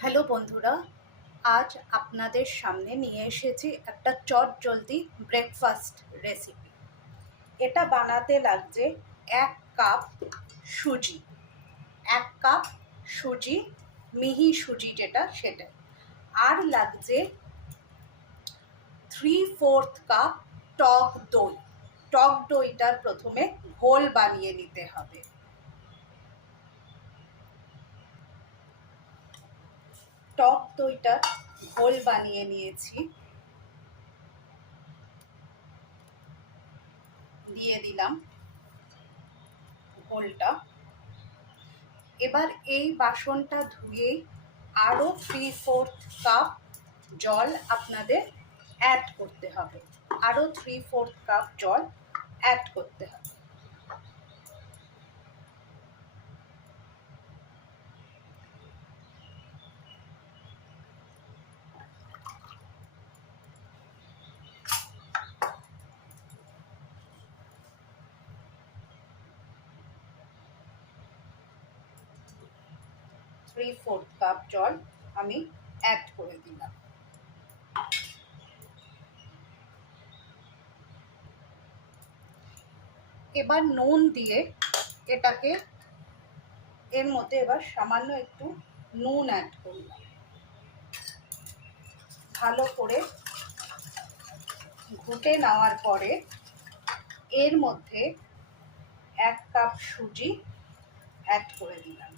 Hello বন্ধুরা, আজ আপনাদের সামনে নিয়ে এসেছি একটা চটজলদি ব্রেকফাস্ট রেসিপি। এটা বানাতে লাগছে 1 কাপ সুজি। 1 কাপ সুজি, মিহি সুজি যেটা সেটা। আর লাগছে 3/4 কাপ টক দই। টক দইটার প্রথমে ঘোল বানিয়ে নিতে হবে। টক দইটা ঘোল বানিয়ে নিয়েছি, দিয়ে দিলাম ঘোলটা। এবার এই বাসনটা ধুয়ে আরও 3/4 কাপ জল আপনাদের অ্যাড করতে হবে। আরও 3/4 কাপ জল অ্যাড করতে হবে। থ্রি ফোর্থ কাপ জল আমি অ্যাড করে দিলাম। এবার নুন দিয়ে এটাকে, এর মধ্যে এবার সামান্য একটু নুন অ্যাড করলাম। ভালো করে ঘুটে নেওয়ার পরে এর মধ্যে 1 কাপ সুজি অ্যাড করে দিলাম।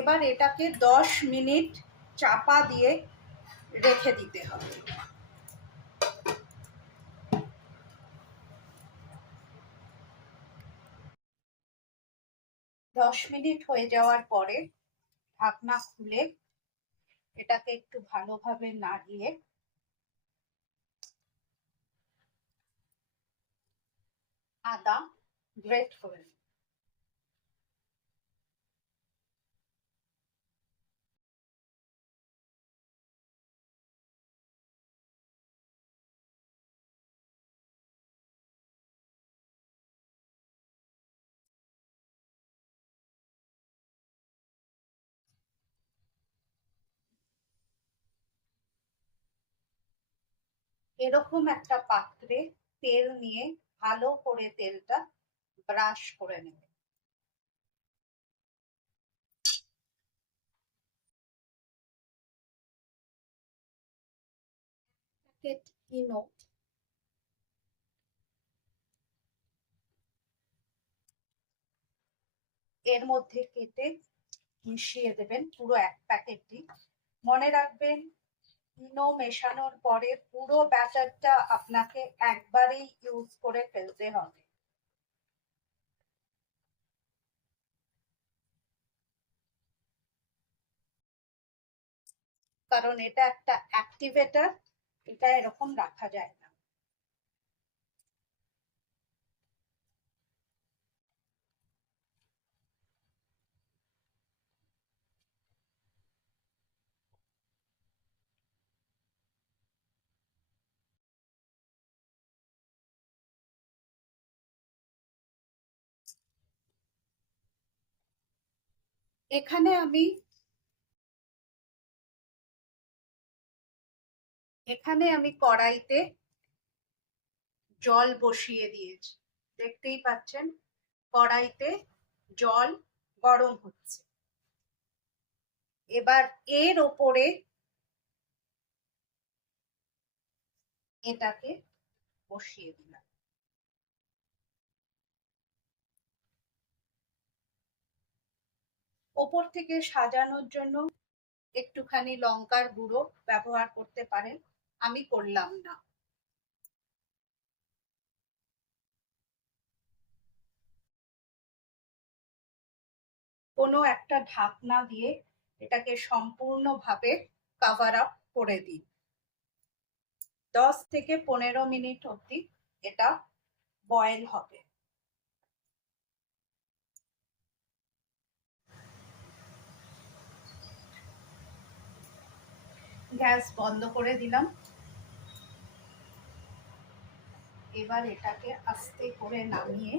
এবার এটাকে 10 মিনিট চাপা দিয়ে রেখে দিতে হবে। 10 মিনিট হয়ে যাওয়ার পরে ঢাকনা খুলে এটাকে একটু ভালোভাবে নাড়িয়ে আদা গ্রেট করে নিই। এরকম একটা পাত্রে তেল নিয়ে ভালো করে তেলটা ব্রাশ করে নেবে। ইনো এর মধ্যে কেটে মিশিয়ে দেবেন, পুরো 1 প্যাকেটই। মনে রাখবেন, ইনো মেশানোর পরে পুরো ব্যাটারটা আপনাকে একবারেই ইউজ করে ফেলতে হবে। কারণ এটা একটা অ্যাক্টিভেটর, এটা এরকম রাখা যায় না। এখানে আমি কড়াইতে জল বসিয়ে দিয়েছি। দেখতেই পাচ্ছেন কড়াইতে জল গরম হচ্ছে। এবার এর ওপরে এটাকে বসিয়ে দিলাম। ওপর থেকে সাজানোর জন্য একটুখানি লঙ্কার গুঁড়ো ব্যবহার করতে পারেন, আমি করলাম না। কোনো একটা ঢাকনা দিয়ে এটাকে সম্পূর্ণভাবে কভার আপ করে দিই। 10 থেকে 15 মিনিট অবধি এটা বয়েল হবে। গ্যাস বন্ধ করে দিলাম। এবার এটাকে আস্তে করে নামিয়ে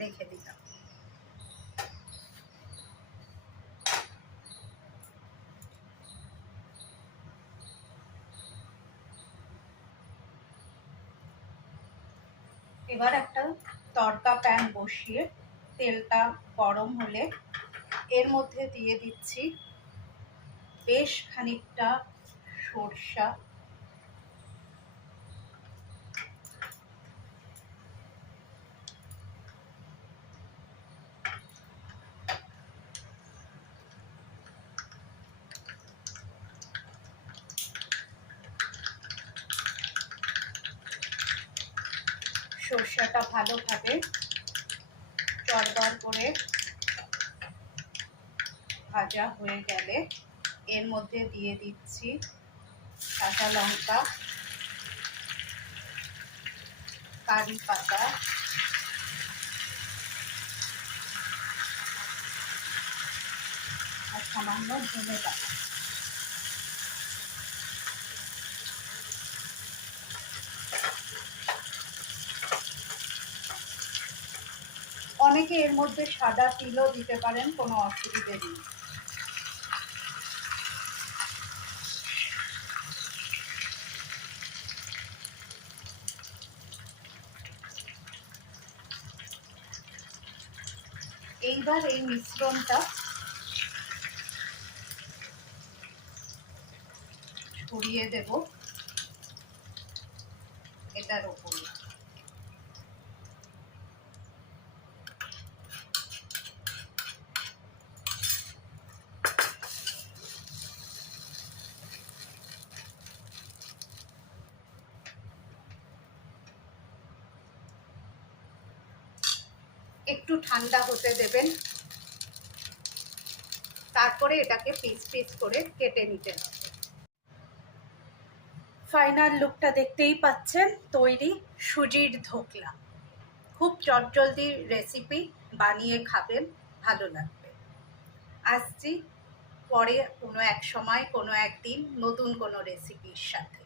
রেখে দিলাম। এবার একটা তড়কা প্যান বসিয়ে তেলটা গরম হলে এর মধ্যে দিয়ে দিচ্ছি বেশ খানিকটা সরষা, সরষাটা ভালোভাবে চড়বড় করে ভাজা হয়ে গেলে এর মধ্যে দিয়ে দিচ্ছি কাঁচা লঙ্কা, কারি পাতা, আর সামান্য ধনে পাতা। অনেকে এর মধ্যে সাদা তিলও দিতে পারেন, কোনো অসুবিধে নেই। এইবার এই মিশ্রণটা ছড়িয়ে দেব এটার উপরে। একটু ঠান্ডা হতে দেবেন, তারপরে এটাকে পিস পিস করে কেটে নিতে হবে। ফাইনাল লুকটা দেখতেই পাচ্ছেন, তৈরি সুজির ধোকলা। খুব চটজলদি রেসিপি, বানিয়ে খাবেন, ভালো লাগবে। আসছি পরে কোনো এক সময় কোনো একদিন নতুন কোনো রেসিপির সাথে।